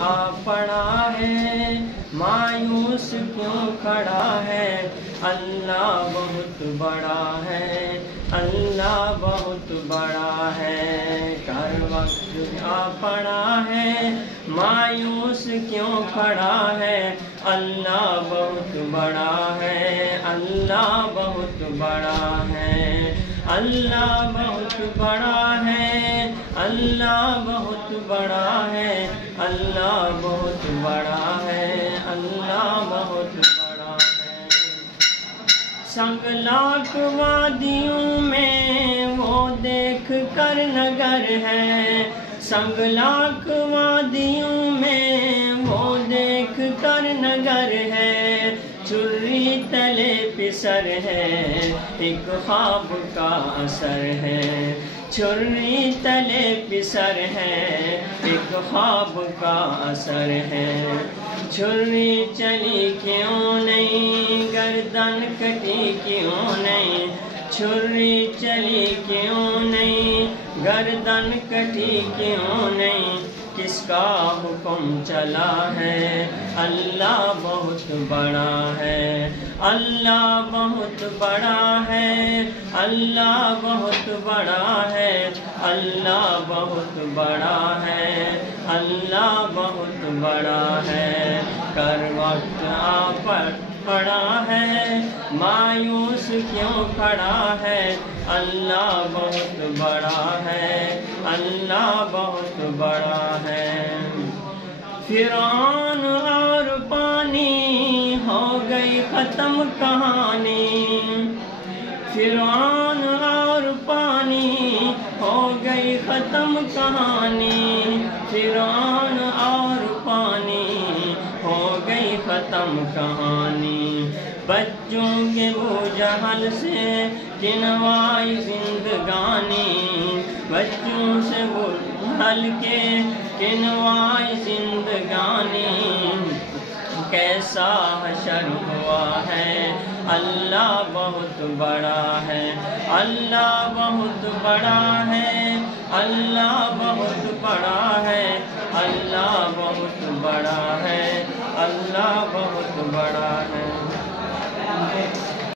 آ پڑا ہے، مایوس کیوں کھڑا ہے؟ اللہ بہت بڑا ہے، اللہ بہت بڑا ہے۔ کر وقت آ پڑا ہے، مایوس کیوں کھڑا ہے؟ اللہ بہت بڑا ہے، اللہ بہت بڑا ہے، اللہ بہت بڑا ہے، اللہ بہت بڑا ہے، اللہ بہت بڑا ہے، اللہ بہت بڑا ہے۔ سنگلاخ وادیوں میں وہ دیکھ کر نگر ہے، سنگلاخ وادیوں میں وہ دیکھ کر نگر ہے، چری تلے پسر ہے، ایک خواب کا اثر ہے، چری تلے پسر ہے، ایک خواب کا اثر ہے۔ چھری چلی کیوں نہیں، گردن کٹی کیوں نہیں، چھری چلی کیوں نہیں، گردن کٹی کیوں نہیں، کس کا حکم چلا ہے؟ اللہ بہت بڑا ہے، اللہ بہت بڑا ہے، اللہ بہت بڑا ہے، اللہ بہت بڑا ہے، اللہ بہت بڑا ہے۔ کر وقت آ پڑا ہے، مایوس کیوں کھڑا ہے؟ اللہ بہت بڑا ہے، اللہ بہت بڑا ہے۔ فرعون اور پانی ہو گئی ختم کہانی، فرعون اور پانی ہو گئی ختم کہانی، فرعون اور پانی ہو گئی ختم کہانی۔ بچوں کے بوجھل سے کنوائی زندگانی، بچوں سے بوجھل کے کنوائی زندگانی، کیسا حشر ہوا ہے؟ اللہ بہت بڑا ہے، اللہ بہت بڑا ہے، اللہ بہت بڑا ہے، اللہ بہت بڑا ہے، اللہ بہت بڑا ہے۔